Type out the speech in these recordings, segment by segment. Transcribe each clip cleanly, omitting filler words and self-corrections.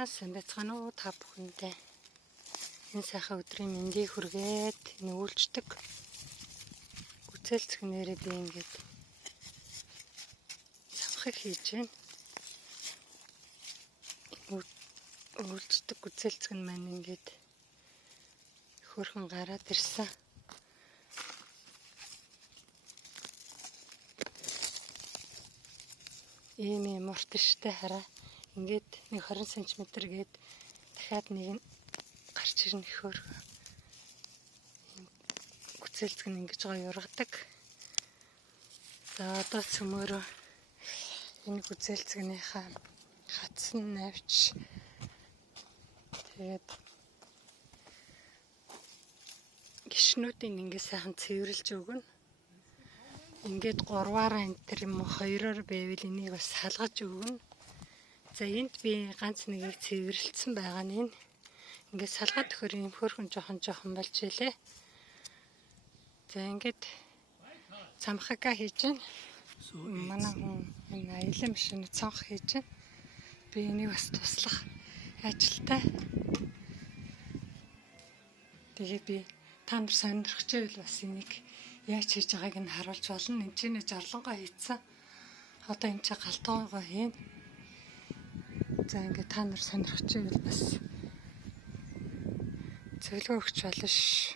Сайн байцгаана уу та бүхэндээ. Энэ сайхан өдрийн мэндийг хүргээд нүүлждэг. Гүцээлцгнээрээ би ингээд самхаг хийж байна. Үүлждэг гүцээлцгэн маань ингээд хөөрхөн гараад ирсэн. Ийм урт штэ хараа. Ингээд нэг 20 см гээд дахиад нэг нь гарч ирнэ гэхээр гүцээлцгэн ингэж гоё ургадаг. За одоо цөмөөрөө энэ гүцээлцгнийхаа хатсан навч тэгээд гişнүүдийг ингэ сайхан цэвэрлж өгнө. Ингээд 3-аараа энэ төр юм 2-оор байвал энийг бас салгаж өгнө. За энд би ганц нэгийг цэвэрлсэн байгаа нь энэ. Ингээд салгаад өгөхөр юм хөөрхөн жоохон болж илээ. За ингээд цамхагаа хийж байна. Манай хүн энэ аялын машин цонх хийж байна. Би энийг бас туслах ажилтай. Тэгээд би та нар сонирхож байвал бас энийг яаж хийж байгааг нь харуулж болно. Энд чинь жорлонгоо хийцэн. Одоо энэ чинь галтгоогоо хийн. За ингээд та нар сонирхож байвал бас зөвлөгөө өгч болно ш.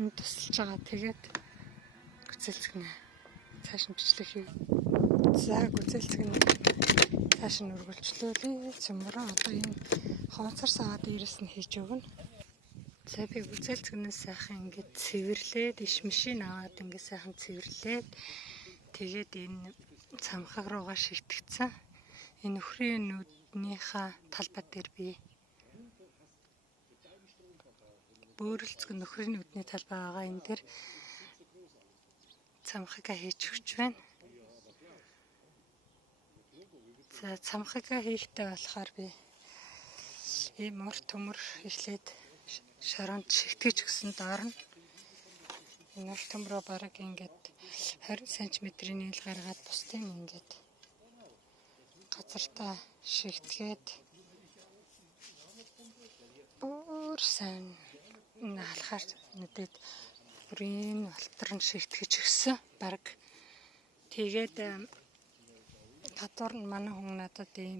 Энд тусалж байгаа. Тэгээд гүцээлцгэнэ цааш нь бичлэг хийв. За гүцээлцгэнэ цааш нь үргэлжлүүлээ. Цөмөрөө одоо энэ хоонцор саваа дээрээс нь хийж өгнө. За би гүцээлцгэнээс сайхан ингээд цэвэрлээд иш машин аваад ингээд сайхан цэвэрлээд тэгээд энэ цамхаг руугаа шигтгэцэн. Энэ нөхрийн нүднийхаа талбай дээр би бөөрөлцгөн нөхрийн нүдний талбай байгаа. Энэ дээр цамхагаа хийж өгч байна. За цамхагаа хийхдээ болохоор би ийм урт төмөр эхлээд шоронд шигтгэж өгсөн доорно. Энэ урт төмрөө бараг ингээд 20 см-ийн нийл гаргаад бусдын ингээд газартаа шигтгээд бүр сайн энэ халахаар нүдэд бүрийн алтар нь шигтгэж өгсөн бараг. Тэгээд татвар нь манай хүн надад ийм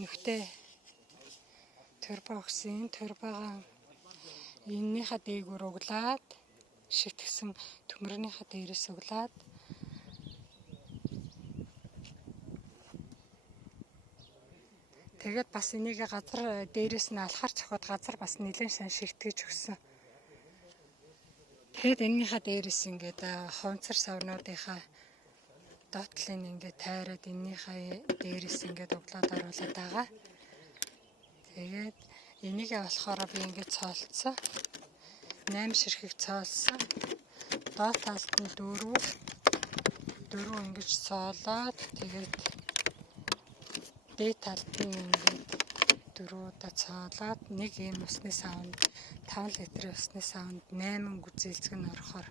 нүхтэй турбо өгсөн. Турбогаа эннийхээ дээгүүр углаад шигтгсэн төмөрнийхээ дээрээс углаад тэгээд бас энийг газар дээрээс нь алхаар цохоод газар бас нэлээд сайн шигтгэж өгсөн. Тэгээд эннийхээ дээрээс ингээд хоонцор савнуудынхаа доотлын ингээд тайраад эннийхээ дээрээс ингээд углаад оруулаад байгаа. Тэгээд энийгээ болохоор би ингээд цоолцсон. 8 ширхэг цоолсон. Доод талд нь 4 ингэж цоолоод тэгээд дээд талд нь ингээд 4 удаа цоолоод нэг энэ усны савнд 5 литрийн усны савнд 8 гүцээлцгэн орохоор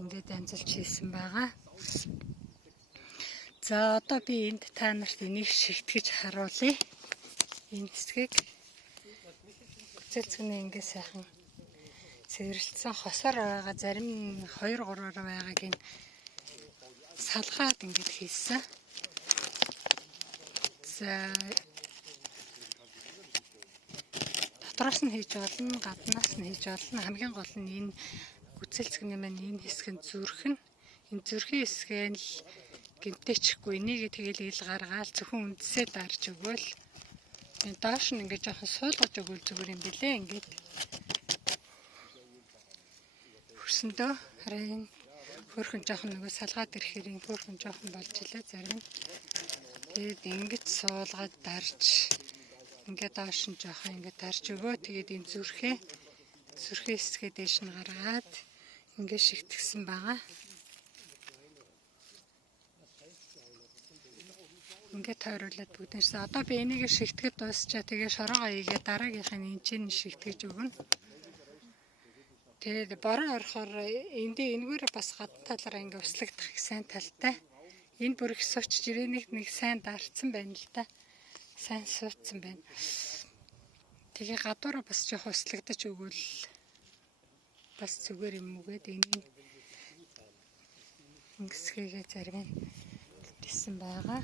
ингээд амжилт хийсэн байгаа. За одоо би энд та нарт энийг шигтгэж харуулъя. Энэ хэсгийг гүцээлцгэнээ ингээд сайхан цэвэрлсэн хосоор байгаа зарим 2-3-аар байгааг нь салгаад ингээд хийсэн. За дотроос нь хийж болно, гаднаас нь хийж болно. Хамгийн гол нь энэ гүцээлцгний маань энэ хэсэг нь зүрхэн. Энэ зүрхийн хэсгээ л гэмтээчихгүй. Энийг тэгэл ил гаргаал зөвхөн үндсээ дарж өгөөл. Энэ доош нь ингээд жоохон суулгаж өгвөл зүгээр юм билээ. Ингээд хөрсөндөө хараа энэ хөөрхөн жоохон нөгөө салгаад ирэхээр энэ хөөрхөн жоохон болж илээ зарим. Тэгээд ингэж суулгаад дарж ингээд доош нь жоохон ингээд дарж өгөө. Тэгээд энэ зүрхийн хэсгээ дээш нь гаргаад ингээд шигтгэсэн байгаа. Ингээд тойруулаад бүгднээс одоо би энийг шигтгэж дуусчаа. Тэгээ шороогоо ийгээ дараагийнх нь энэ чинь шигтгэж өгнө. Тэгээд бороо орохоор энэгээр бас гадна талаараа ингээд услагдах их сайн талтай. Энэ бүр их сууч жирээнийг нэг сайн дарцсан байна л да. сайн суудсан байна. Тэгээ гадуураа бас жоох услагдаж өгвөл бас зүгээр юм уу гэдэг ингэсгээгээ зарим нь тийсэн байгаа.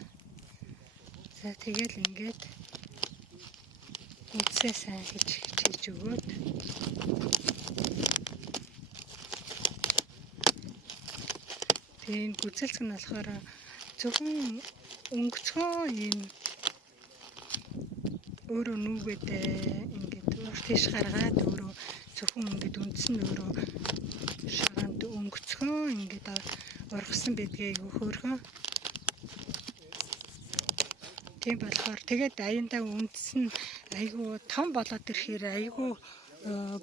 За тэгэл ингээд үндсээ сайн хийж өгөөд тэгээд гүцэлцэг нь болохоор зөвхөн өнгөцгөө юм өөрөө нүгэд ингээд өөр тийш гаргаад өөрөө зөвхөн ингээд үндсэн өөрөө шоронд өнгөцгөө ингээд ургасан бидгийг хөөрхөн. Тийм болохоор тэгээд аяндаа үндсэн айгүй том болоод ирэхээр айгүй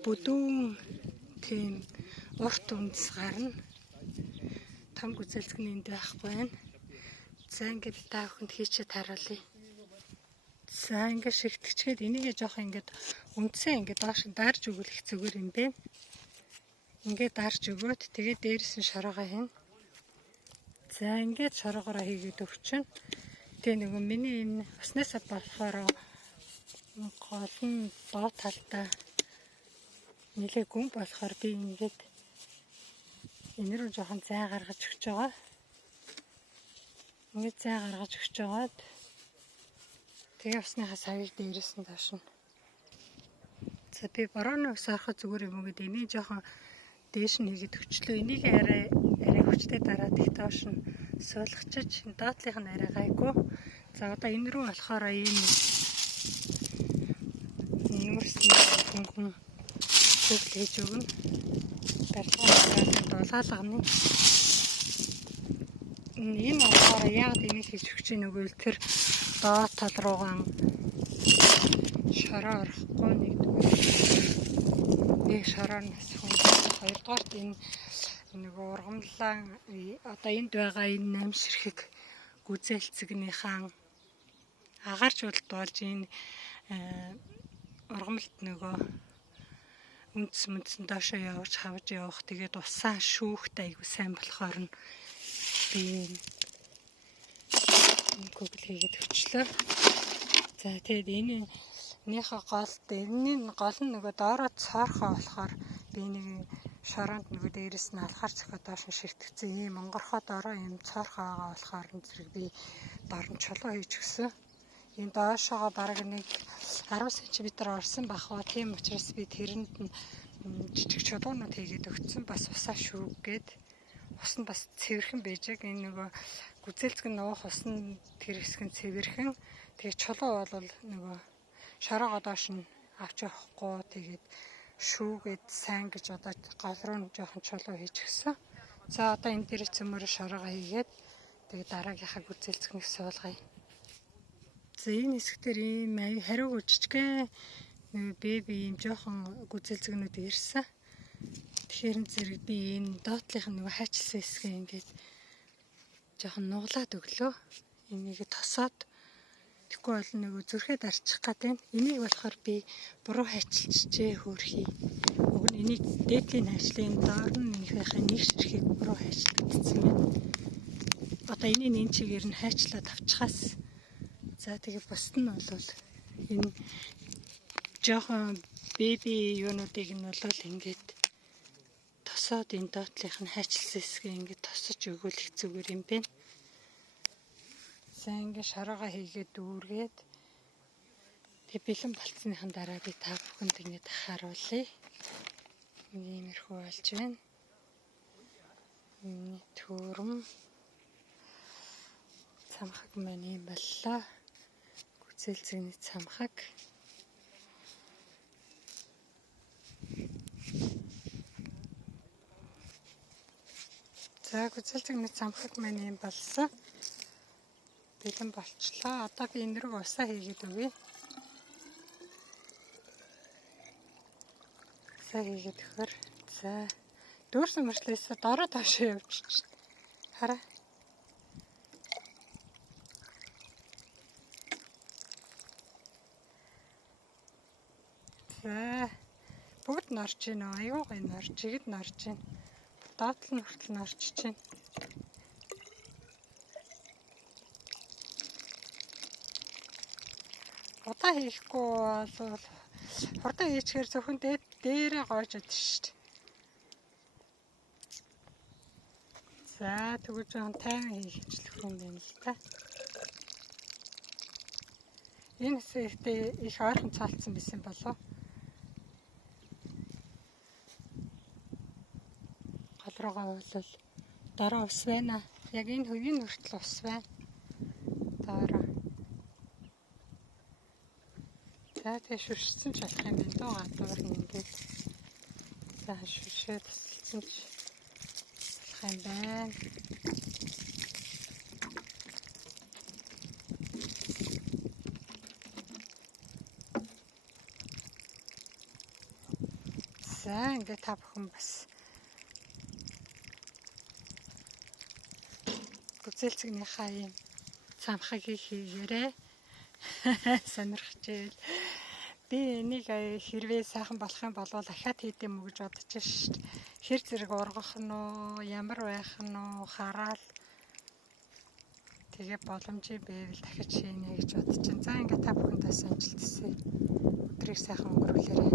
бүдүүн тийм урт үндэс гарна. Том гүцэлцэгний энд байхгүй байна. За ингээд та бүхэнд хийчихэд харуулъя. За ингээд шигтгэчгээд энийгээ жоох ингээд үндсээ ингээд доош дарж өгөх зүгээр юм бэ. Ингээд дарж өгөөд тэгээд дээрээс нь шороогоо хийнэ. За ингээд шороогоороо хийгээд өгчөн. Тэгээ нөгөө миний энэ уснасаа болохоор гол нь доод талдаа нэлээ гүн болохоор би ингээд энэ рүү жоохон зай гаргаж өгч байгаа. Ингээд зай гаргаж өгч байгаад тэгээ усныхаа савыг дээрээс нь таашна. За би борооны ус ороход зүгээр юм уу гэдэг энийг жоохон дээш нь хийгээд өчлөө. Энийг арай хүчтэй дараад их доош нь суулгачиж доотлих нь арай гайгүй. За одоо энэ рүү болохоор ийм нүүрсний хөнгөн хөдөл хийж өгнө. Барилгын дулаалганы энэ болохоор яг энийг хийж өгч нөгөө тэр доод тал руугаа шороо орохгүй нэг шороноос хүн хоёрдугаарт энэ нөгөө ургамлаа одоо энд байгаа энэ намширхэг гүзэлцэгнийхаа агарч болж энэ ургамлт нөгөө үндсэн доошоо явж хавж явах тэгээд усаа шүүхтэй айгу сайн болохоор нь би гүгэл хийгээд өчлөө. За тэгээд энийхээ энэний гол нь нөгөө доороо цоорхоо болохоор би нэг шороонд нөгөө дээрээс нь алхаар цохиод доош нь ширтгцэн ийм онгорхоо доороо ийм цоорхоо байгаа болохоор зэрэг би баруун чулуу хийж өгсөн. Энэ доошоогоо бараг нэг 10 см орсон бахва. Тийм учраас би тэрэнд нь жижиг чулуунууд хийгээд өгсөн. Бас усаа шүүгээд ус нь бас цэвэрхэн байжэг. Энэ нөгөө гүзэлцэг нь уух ус нь тэр хэсэг нь цэвэрхэн. Тэгээ чулуу бол нөгөө шороогоо доош нь авч явахгүй тэгээд шүүгээд сайн гэж одоо гол руу нь жоохон чулуу хийж өгсөн. За одоо энэ дээр цөмөр шороогоо хийгээд тэгээд дараагийнхаа гүзэлцэгнээс суулгая. За энэ хэсгээр ийм хариу жижигхэн нэг беби ийм жоохон гүзэлцэгнүүд ирсэн. Тэгэхээр зэрэг би энэ доотлих нь нөгөө хайчилсан хэсгээ ингээд жоохон нуглаад өглөө. Энийг тосоод тэгэхгүй бол нөгөө зүрхээ дарчих гэдэг. Энийг болохоор би буруу хайчилчихжээ хөөрхий. Уг нь энийг дээдлийн хайчлын доор нь нэгийнхээ нэг ширхийг буруу хайчлагдсан байна. Одоо энийг энэ чигээр нь хайчлаад авчихаас. За тэгээ бусд нь бол энэ жоохон беби юунуудыг нь бол ингээд тосоод энэ доотлих нь хайчилсан хэсгээ ингээд тосож өгвөл их зүгээр юм байна. За ингээд шороогоо хийгээд дүүргээд тэгээ бэлэн болцсныхан дараа би та бүхэнд ингээд харуулъя. Иймэрхүү болж байна. Төрөм цамхаг маань юм боллоо. Гүзэлцэгний цамхаг. За гүзэлцэгний цамхаг маань юм болсон. Бэлэн болчлоо. Одоо би энэ рүү усаа хийгээд өгье. Усаа хийгээд өгөхөр. За дүүрсэн мөрчлөөсөө дороо доошоо явчих. Хараа. За бүгд норж байна. Аюу гой норж, жигд норж байна. Доотлол нь хүртэл норж чинь. Удаа хийхгүй бол хурдан хийчихээр зөвхөн дээрээ гоож идэж шүү дээ. За тэгвэл жоохон тайван хийчихлэх юм байна л та. Энэ хэсэгтээ их ойрхон цаалцсан байсан болов. Гол руугаа бол дараа ус байна. Яг энэ хувийн хүртэл ус байна. Дараа. За тэгээ шүршсэн ч болох юм байна доо гадуур ингээд. За шүршээ тасалсан ч болох юм байна. За ингээд та бүхэн бас гүзээлцгийнхаа юм цамхаг хийгээрээ сонирхчихвэл би энийг хэрвээ сайхан болох юм бол ахаад хийдэм үү гэж бодож шít. Хэр зэрэг ургах нь уу, ямар байх нь уу хараад тэгээ боломжийг байвал дахиж хийнэ гэж бодож байна. За ингээд та бүхэндээ амжилт хүсье. Өдрийг сайхан өнгөрүүлээрэй.